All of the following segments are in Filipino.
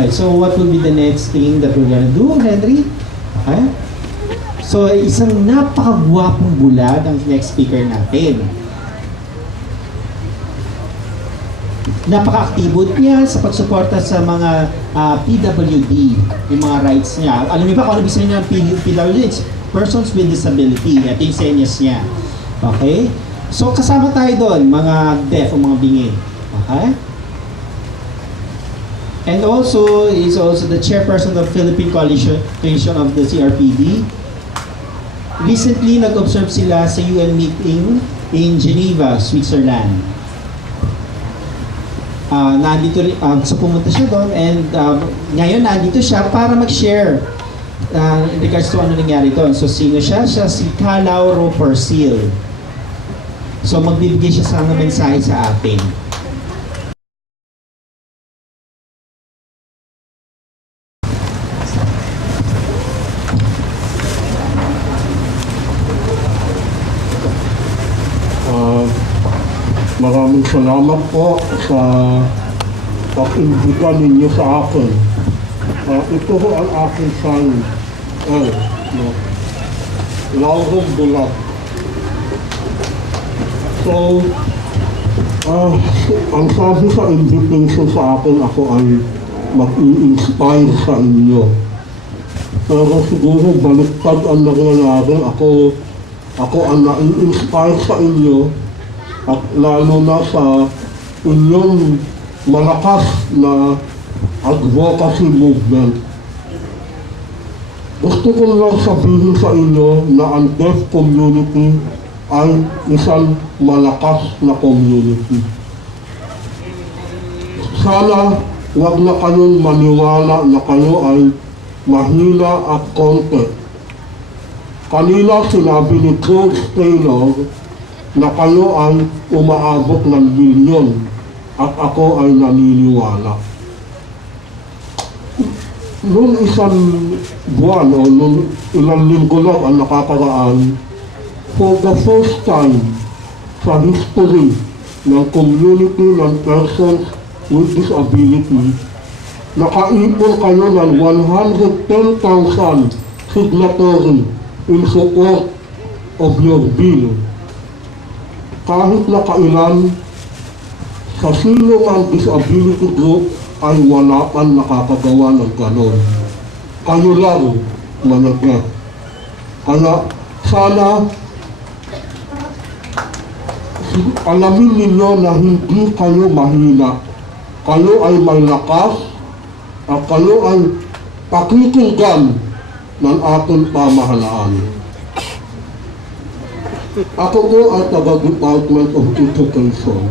Okay, so what will be the next thing that we're gonna do, Henry? Okay? So, isang napakagwapong bulag ang next speaker natin. Napaka-aktibo niya sa pagsuporta sa mga PWD, yung mga rights niya. Alam niyo ba kung ano ibig sabihin ng PWD? It's Persons with Disability. Ito yung senyas niya. Okay? So, kasama tayo doon, mga deaf o mga bingi. Okay? And also, is also the chairperson of Philippine Coalition of the CRPD. Recently, nag-observe sila sa UN meeting in Geneva, Switzerland. Nandito rin, so pumunta siya doon and ngayon nandito siya para mag-share in regards to ano nangyari doon. So sino siya? Siya si Calauro Persil. So magbibigay siya sa mga mensahe sa atin. Maraming salamat po sa pag-imbita ninyo sa akin. Ito ho ang aking sign. Laurong Bulag. So, ang sabi sa invitation sa akin, ako ay mag-i-inspire sa inyo. Pero siguro baliktad ang nangyayari. Ako ang na-i-inspire sa inyo. At lalo na sa inyong malakas na advocacy movement. Gusto ko lang sabihin sa inyo na ang deaf community ay isang malakas na community. Sana wag na kayong maniwala na kayo ay mahina at konti. Kanina sinabi ni George Taylor na kayo ay umaabot ng milyon at ako ay naniniwala. Noong isang buwan o noong ilang linggo lang ang nakakaraan, for the first time sa history ng community ng persons with disability, nakaipon kayo ng 110,000 signatory in support of your bill. Kahit na kailan, sa sino ang disability group ay wala pang nakakagawa ng ganon. Kayo lang, managap. Kaya sana alamin ninyo na hindi kayo mahina. Kayo ay may lakas at kayo ay pakikinggan ng ating pamahalaan. Ako po ay taga-Department of Education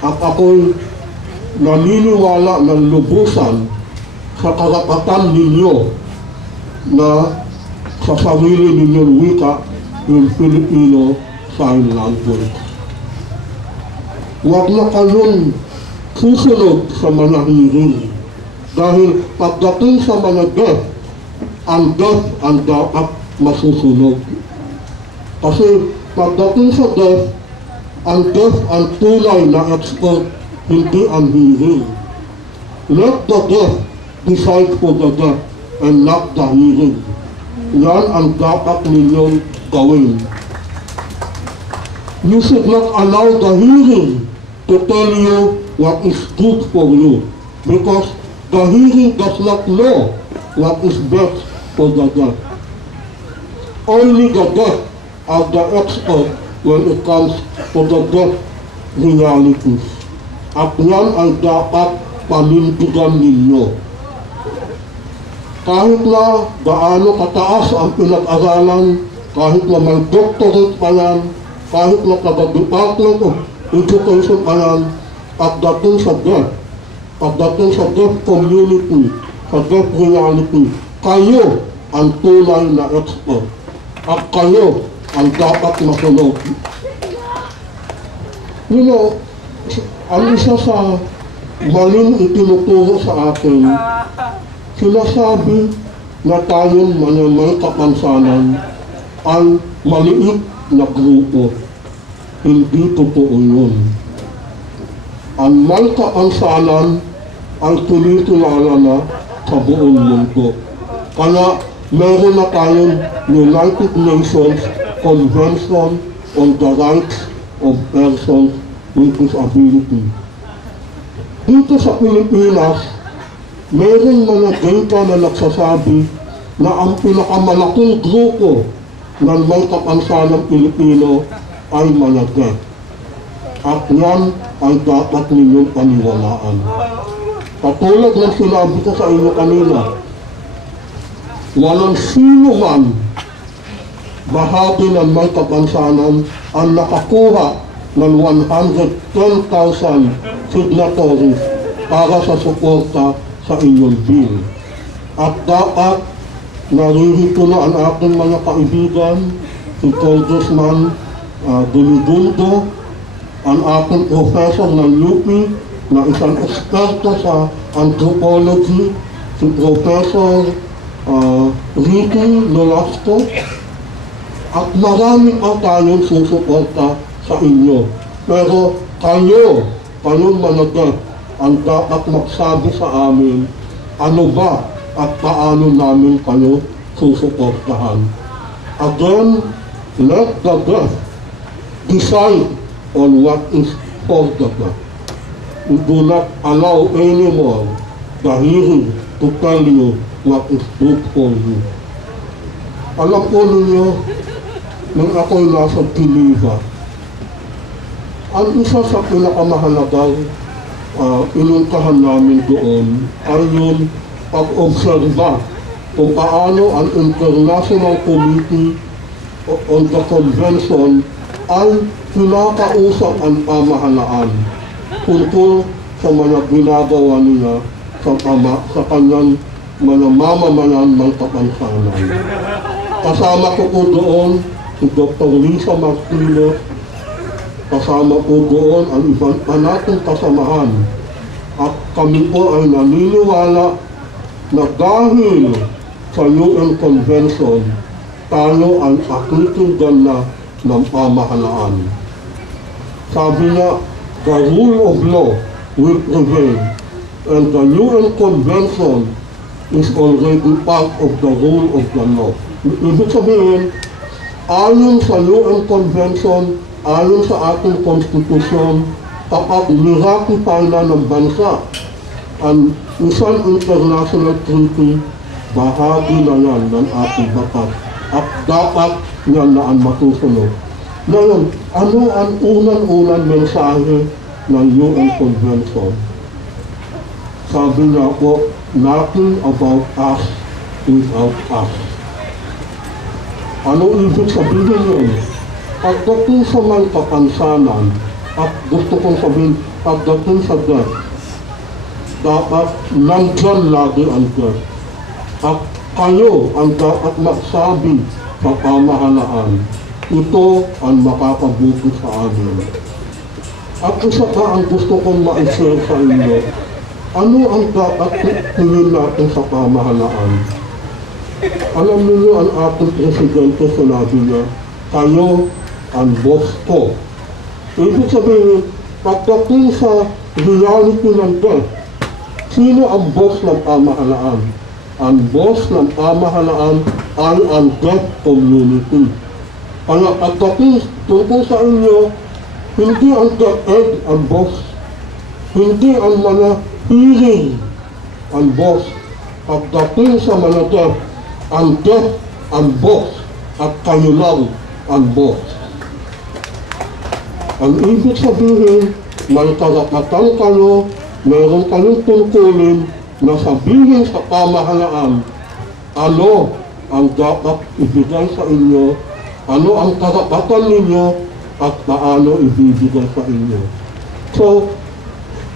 at ako'y naniniwala ng lubusan sa karapatan ninyo na sa sarili ninyong wika yung Filipino Sign Language. Huwag na kayong susunod sa mga hearing dahil pagdating sa mga deaf ang dapat masusunod. Kasi pagdating sa deaf ang tunay na expert, hindi ang hearing. Let the deaf decide for the deaf and not the hearing. Yan ang dapat ninyong gawin. You should not allow the hearing to tell you what is good for you, because the hearing does not know what is best for the deaf. Only the deaf are the expert when it comes to the deaf realities. At yan ay dapat panindigan ninyo. Kahit na gaano kataas ang pinag-aralan, kahit na may doctorate pa yan, kahit na taga-Department of Education pa yan, pagdating sa deaf community, sa deaf reality, kayo ang tunay na expert. At kayo ang dapat masunod. You know, ang isa sa maling itinuturo sa atin, sinasabi na tayong mga may kapansanan ay maliit na grupo. Hindi totoo yun. Ang may kapansanan ay tuloy-tulala na sa buong mundo. Kaya meron na tayong United Nations Convention on the Rights of Persons with Disability. Dito sa Pilipinas, meron mga data na nagsasabi na ang pinakamalaking grupo ng may kapansanang Pilipino ay mga deaf. At yan ay dapat ninyong paniwalaan. Katulad ng sinabi ko sa inyo kanina, walang sino man bahagi ng may kapansanan ang nakakuha ng 110,000 signatories para sa suporta sa inyong bill. At dapat naririto na ang aking mga kaibigan, si Congressman Dunidundo, ang aking professor ng UP na isang eksperto sa anthropology, si Professor Ricky Nolasco, at marami pa tayong susuporta sa inyo. Pero kayong managat, ang dapat magsabi sa amin, ano ba at paano namin kayo susuportahan. Again, let the deaf decide on what is for the deaf. We do not allow anymore the hearing to tell you what is good for you. Alam po ninyo, nung ako'y nasa Geneva, ang isa sa pinakamahalagang inungkahan namin doon ay yung pag-obserba kung paano ang International Committee on the Convention ay pinakausap ang pamahalaan tungkol sa mga ginagawa nila sa kanyang mga mamamayan ng kapansanan. Kasama ko po doon si Dr. Lisa Martinez, kasama po doon ang ibang nating kasamahan. At kami po ay naniniwala na dahil sa UN Convention, tayo ang akitigan na ng pamahalaan. Sabi niya, the rule of law will prevail, and the UN Convention is already part of the rule of the law. Ibig sabihin, ayon sa UN Convention, ayon sa ating konstitusyon, kapag niratify na ng bansa ang isang international treaty, bahagi na yan ng ating batas. At dapat yan na ang matusunod. Ngayon, ano ang unang-unang mensahe ng UN Convention? Sabi niya po, nothing about us without us. Ano ibig sabihin yun? Pagdating sa may kapansanan, at gusto kong sabihin, pagdating sa death, dapat nandyan lagi ang death. At kayo ang dapat magsabi sa pamahalaan, ito ang makakabuti sa amin. At isa pa ang gusto kong ma-share sa inyo, ano ang dapat tingin natin sa pamahalaan? Alam niyo ang ating presidente, sinabi niya, kayo ang boss ko. Ibig sabihin, pagdating sa reality ng death, sino ang boss ng pamahalaan? Ang boss ng pamahalaan ay ang deaf community. Kaya pagdating tungkol sa inyo, hindi ang deaf ang boss, hindi ang mga hearing ang boss. Pagdating sa mga deaf, ang deaf ang boss at kayo lang ang boss. Ang ibig sabihin, may karapatan kayo, meron kayong tungkulin na sabihin sa pamahalaan ano ang dapat ibigay sa inyo, ano ang karapatan ninyo, at paano ibibigay sa inyo. So,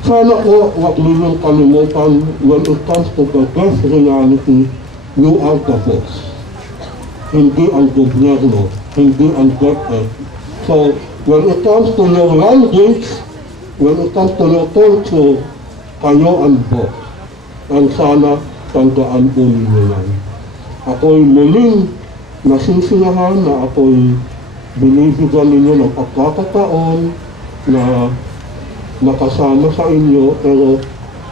sana po wag ninyong kalimutan, when it comes to the death reality, you are the boss. Hindi ang gobyerno, hindi ang DepEd. So, when it comes to your language, when it comes to your culture, kayo ang boss. Ang sana tandaan po ninyo yan. Ako'y muling nasisiyahan na ako'y binibigyan ninyo ng pagkakataon na nakasama sa inyo, pero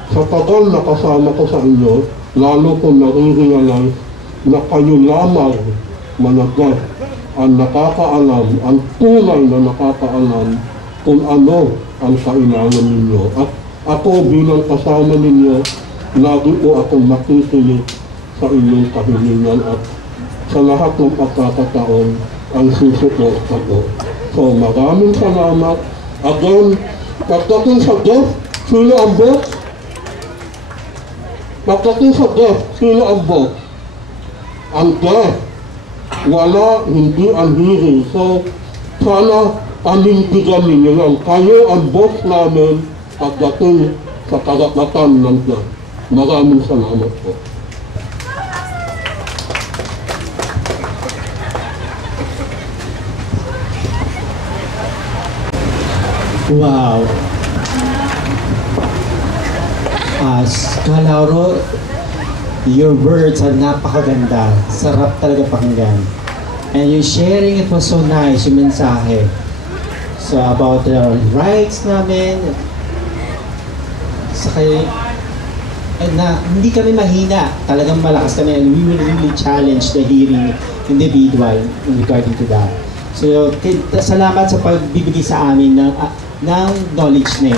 Sa tagal na kasama ko sa inyo, lalo ko nare-realize na kayo lamang managat ang nakakaalam, ang tunay na nakakaalam kung ano ang kailangan ninyo. At ako bilang kasama ninyo, lagi po akong makikinig sa inyong kahilingan at sa lahat ng pagkakataon ang susuporta ko. So maraming salamat. Again, pagdating sa death, sino ang boss? Pagdating sa death, sino ang boss? Ang death. Wala, hindi ang hearing. So, sana panindigan ninyo lang. Kayo ang boss namin pagdating sa karapatan ng death. Maraming salamat po. Wow. Kalauro, your words are napakaganda. Sarap talaga pakinggan. And your sharing, it was so nice, yung mensahe. So, about the rights namin. Saka, na hindi kami mahina. Talagang malakas kami. And we will really challenge the hearing individual regarding to that. So, salamat sa pagbibigay sa amin ng knowledge na yan.